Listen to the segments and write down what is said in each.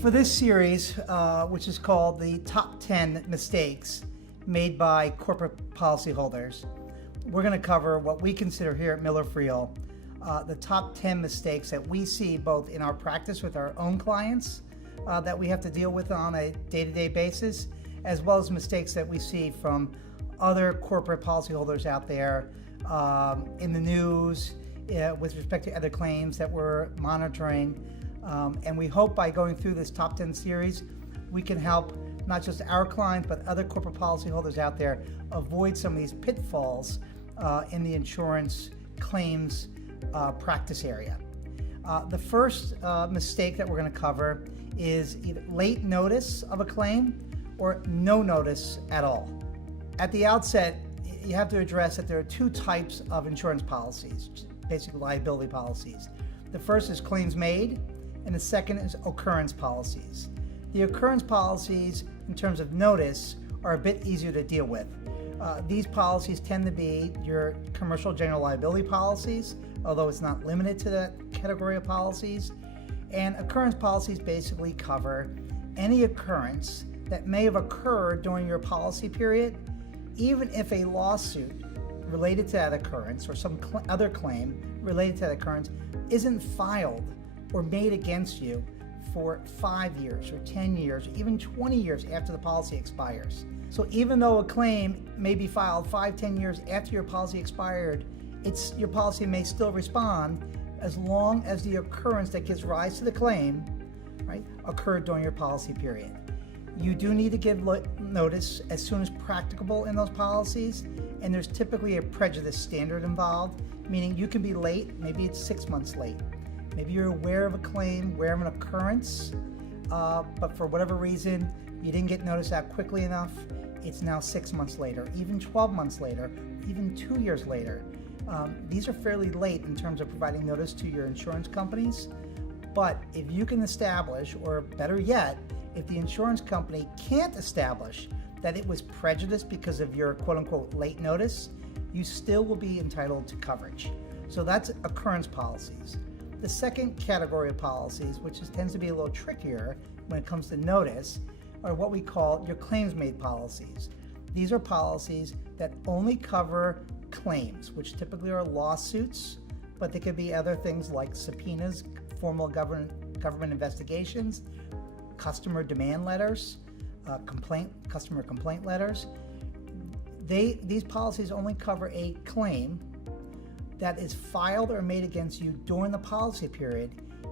For this series, which is called the Top 10 Mistakes Made by Corporate Policyholders, we're going to cover what we consider here at Miller Friel the top 10 mistakes that we see both in our practice with our own clients that we have to deal with on a day-to-day basis, as well as mistakes that we see from other corporate policyholders out there in the news with respect to other claims that we're monitoring. And we hope by going through this top 10 series, we can help not just our clients, but other corporate policyholders out there avoid some of these pitfalls in the insurance claims practice area. The first mistake that we're going to cover is either late notice of a claim or no notice at all. At the outset, you have to address that there are two types of insurance policies, basically liability policies. The first is claims made, and the second is occurrence policies. The occurrence policies, in terms of notice, are a bit easier to deal with. These policies tend to be your commercial general liability policies, although it's not limited to that category of policies. And occurrence policies basically cover any occurrence that may have occurred during your policy period, even if a lawsuit related to that occurrence or some other claim related to that occurrence isn't filed or made against you for 5 years or 10 years or even 20 years after the policy expires. So even though a claim may be filed 5-10 years after your policy expired, your policy may still respond as long as the occurrence that gives rise to the claim, right, occurred during your policy period. You do need to give notice as soon as practicable in those policies, and there's typically a prejudice standard involved, meaning you can be late, maybe it's 6 months late. Maybe you're aware of a claim, aware of an occurrence, but for whatever reason, you didn't get notice out quickly enough. It's now 6 months later, even 12 months later, even 2 years later. These are fairly late in terms of providing notice to your insurance companies, but if you can establish, or better yet, if the insurance company can't establish that it was prejudiced because of your quote-unquote late notice, you still will be entitled to coverage. So that's occurrence policies. The second category of policies, which tends to be a little trickier when it comes to notice, are what we call your claims-made policies. These are policies that only cover claims, which typically are lawsuits, but they could be other things like subpoenas, formal government investigations, customer demand letters, customer complaint letters. These policies only cover a claim that is filed or made against you during the policy period,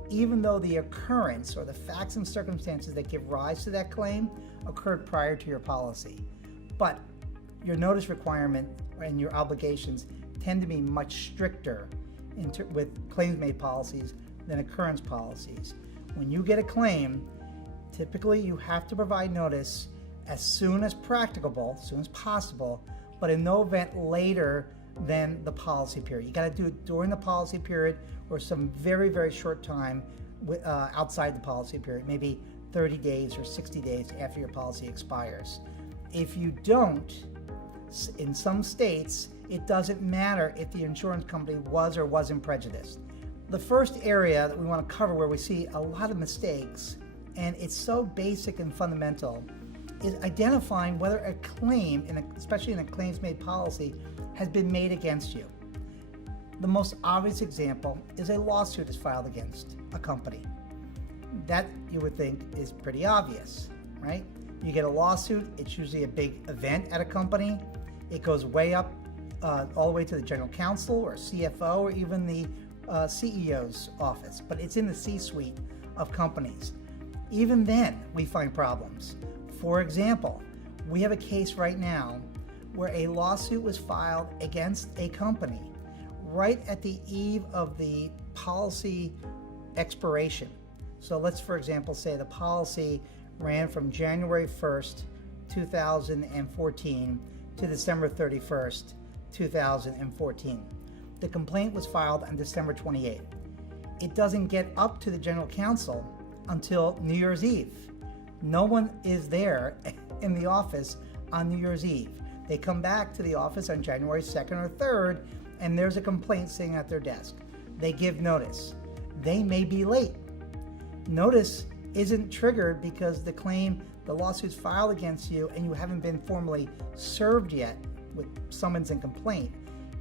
even though the occurrence or the facts and circumstances that give rise to that claim occurred prior to your policy. But your notice requirement and your obligations tend to be much stricter with claims-made policies than occurrence policies. When you get a claim, typically you have to provide notice as soon as practicable, as soon as possible, but in no event later than the policy period. You got to do it during the policy period or some very, very short time outside the policy period, maybe 30 days or 60 days after your policy expires. If you don't, in some states, it doesn't matter if the insurance company was or wasn't prejudiced. The first area that we want to cover where we see a lot of mistakes, and it's so basic and fundamental, is identifying whether a claim, especially in a claims-made policy, has been made against you. The most obvious example is a lawsuit is filed against a company. That, you would think, is pretty obvious, right? You get a lawsuit, it's usually a big event at a company. It goes way up, all the way to the general counsel or CFO or even the CEO's office, but it's in the C-suite of companies. Even then, we find problems. For example, we have a case right now where a lawsuit was filed against a company right at the eve of the policy expiration. So let's, for example, say the policy ran from January 1st, 2014 to December 31st, 2014. The complaint was filed on December 28th. It doesn't get up to the general counsel until New Year's Eve. No one is there in the office on New Year's Eve. They come back to the office on January 2nd or 3rd, and there's a complaint sitting at their desk. They give notice. They may be late. Notice isn't triggered because the lawsuit's filed against you and you haven't been formally served yet with summons and complaint.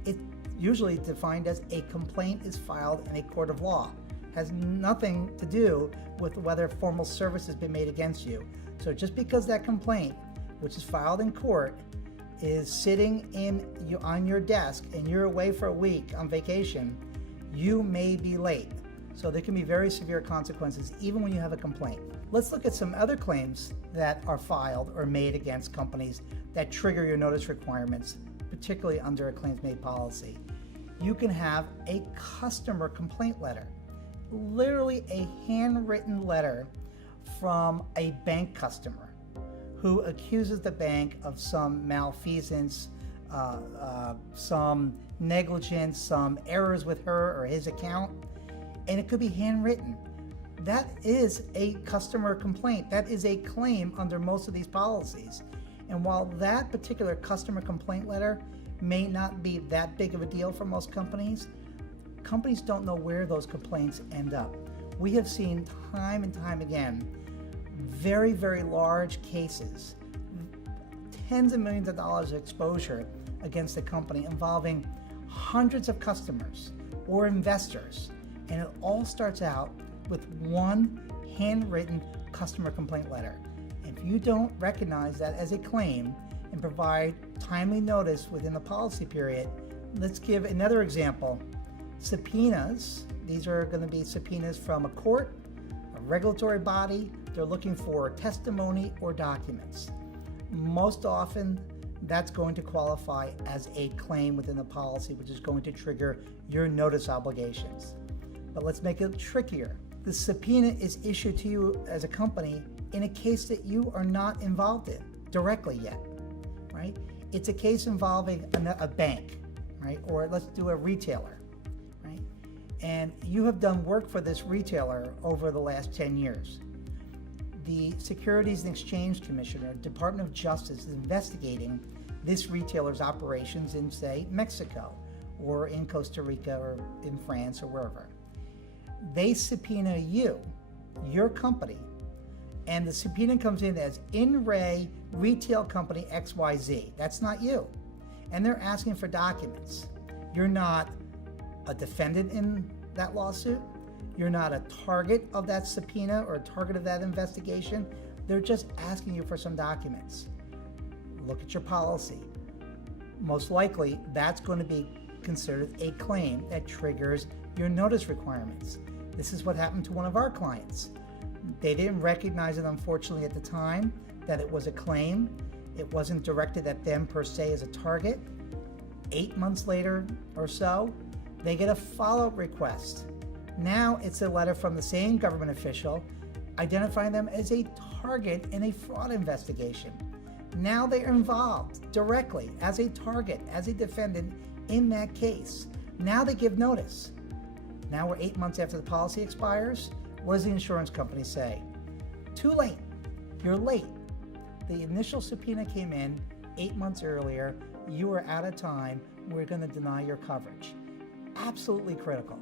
It's usually defined as a complaint is filed in a court of law. Has nothing to do with whether formal service has been made against you. So just because that complaint, which is filed in court, is sitting on your desk and you're away for a week on vacation, you may be late. So there can be very severe consequences even when you have a complaint. Let's look at some other claims that are filed or made against companies that trigger your notice requirements, particularly under a claims made policy. You can have a customer complaint letter, literally a handwritten letter from a bank customer who accuses the bank of some malfeasance, some negligence, some errors with her or his account, and it could be handwritten. That is a customer complaint. That is a claim under most of these policies. And while that particular customer complaint letter may not be that big of a deal for most companies, companies don't know where those complaints end up. We have seen time and time again very, very large cases, tens of millions of dollars of exposure against a company involving hundreds of customers or investors. And it all starts out with one handwritten customer complaint letter. If you don't recognize that as a claim and provide timely notice within the policy period, let's give another example. Subpoenas. These are going to be subpoenas from a court, a regulatory body. They're looking for testimony or documents. Most often, that's going to qualify as a claim within the policy, which is going to trigger your notice obligations. But let's make it trickier. The subpoena is issued to you as a company in a case that you are not involved in directly yet, right? It's a case involving a bank, right? Or let's do a retailer, right? And you have done work for this retailer over the last 10 years. The Securities and Exchange Commissioner, Department of Justice, is investigating this retailer's operations in, say, Mexico or in Costa Rica or in France or wherever. They subpoena you, your company, and the subpoena comes in as In Re Retail Company XYZ. That's not you. And they're asking for documents. You're not a defendant in that lawsuit. You're not a target of that subpoena or a target of that investigation. They're just asking you for some documents. Look at your policy. Most likely, that's going to be considered a claim that triggers your notice requirements. This is what happened to one of our clients. They didn't recognize it, unfortunately, at the time that it was a claim. It wasn't directed at them per se as a target. 8 months later or so, they get a follow-up request. Now it's a letter from the same government official identifying them as a target in a fraud investigation. Now they're involved directly as a target, as a defendant in that case. Now they give notice. Now we're 8 months after the policy expires. What does the insurance company say? Too late. You're late. The initial subpoena came in 8 months earlier. You are out of time. We're going to deny your coverage. Absolutely critical.